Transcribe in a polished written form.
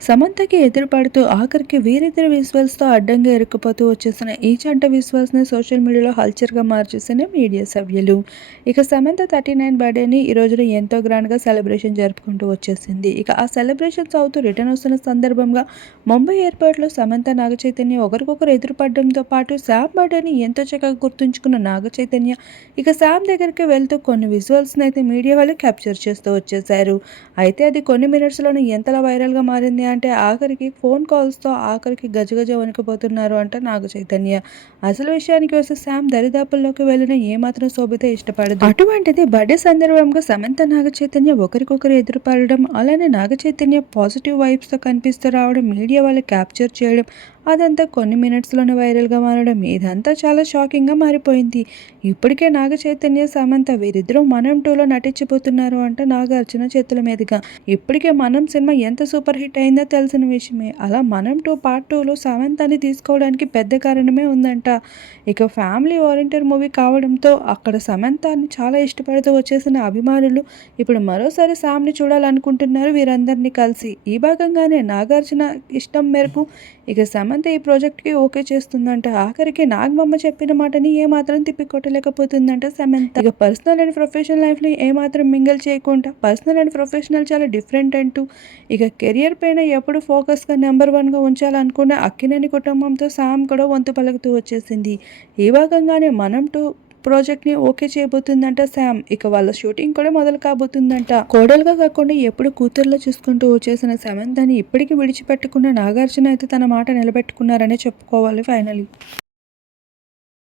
సమంతకి ఎదురుపడుతూ ఆఖరికి వీరిద్దరి విజువల్స్‌తో అడ్డంగా ఇరుక్కుపోతూ వచ్చేసిన ఈ జంట విజువల్స్‌ని సోషల్ మీడియాలో హల్చల్‌గా మార్చేసిన మీడియా సభ్యులు. ఇక సమంత 39 బర్త్‌డేని ఈ రోజున ఎంతో గ్రాండ్‌గా సెలబ్రేషన్ జరుపుకుంటూ వచ్చేసింది. ఇక ఆ సెలబ్రేషన్స్ అవుతూ రిటర్న్ వస్తున్న సందర్భంగా ముంబై ఎయిర్‌పోర్ట్‌లో సమంత, నాగచైతన్య ఒకరికొకరు ఎదురుపడడంతో పాటు శామ్ బర్త్‌డేని ఎంతో చక్కగా గుర్తుంచుకున్న నాగచైతన్య ఇక శామ్ దగ్గరికి వెళ్తూ కొన్ని విజువల్స్‌ని అయితే మీడియా వాళ్ళు క్యాప్చర్ చేస్తూ వచ్చేశారు. అయితే అది కొన్ని మినిట్స్‌లోనే ఎంతలా వైరల్‌గా మారింది అంటే ఆఖరికి ఫోన్ కాల్స్‌తో ఆఖరికి గజగజ వణికిపోతున్నారు అంట నాగచైతన్య. అసలు విషయానికి వస్తే శామ్ దరిదాపుల్లోకి వెళ్ళిన ఏమాత్రం శోభిత ఇష్టపడదు. అటువంటిది బర్త్‌డే సందర్భంగా సమంత, నాగచైతన్య ఒకరికొకరు ఎదురుపడడం, అలానే నాగచైతన్య పాజిటివ్ వైబ్స్‌తో కనిపిస్తూ రావడం, మీడియా వాళ్ళు క్యాప్చర్ చేయడం, అదంతా కొన్ని మినిట్స్‌లోనే వైరల్‌గా మారడం ఇదంతా చాలా షాకింగ్‌గా మారిపోయింది. ఇప్పటికే నాగచైతన్య, సమంత వీరిద్దరూ 'మనం 2'లో నటించబోతున్నారు అంట నాగార్జున చేతుల మీదుగా. ఇప్పటికే 'మనం' సినిమా ఎంత సూపర్ హిట్ అయిందో తెలిసిన విషయమే. అలా 'మనం 2' పార్ట్ 2లో సమంతని తీసుకోవడానికి పెద్ద కారణమే ఉందంట. ఇక ఫ్యామిలీ ఓరియెంటెడ్ మూవీ కావడంతో అక్కడ సమంతని చాలా ఇష్టపడుతూ వచ్చేసిన అభిమానులు ఇప్పుడు మరోసారి శామ్‌ని చూడాలనుకుంటున్నారు వీరందరినీ కలిసి. ఈ భాగంగానే నాగార్జున ఇష్టం మేరకు ఇక సమంత ఈ ప్రాజెక్ట్‌కి ఓకే చేస్తుందంట. ఆఖరికి నాగమమ్మ చెప్పిన మాటని ఏమాత్రం తిప్పికొట్టలేకపోతుందంట సమంత. ఇక పర్సనల్ అండ్ ప్రొఫెషనల్ లైఫ్‌ని ఏమాత్రం మింగిల్ చేయకుండా పర్సనల్ అండ్ ప్రొఫెషనల్ చాలా డిఫరెంట్ అంటూ ఇక కెరియర్ పైన ఎప్పుడు ఫోకస్‌గా నెంబర్ 1గా ఉంచాలనుకున్న అక్కినేని కుటుంబంతో సామ్ కూడా వంతు పలుకుతూ వచ్చేసింది. ఈ భాగంగానే 'మనం 2' ప్రాజెక్ట్‌ని ఓకే చేయబోతుందంట శామ్. ఇక వాళ్ళ షూటింగ్ కూడా మొదలు కాబోతుందంట. కోడలుగా కాకుండా ఎప్పుడు కూతురులా చూసుకుంటూ వచ్చేసిన సమంతని ఇప్పటికి విడిచిపెట్టకుండా నాగార్జున అయితే తన మాట నిలబెట్టుకున్నారనే చెప్పుకోవాలి ఫైనల్లీ.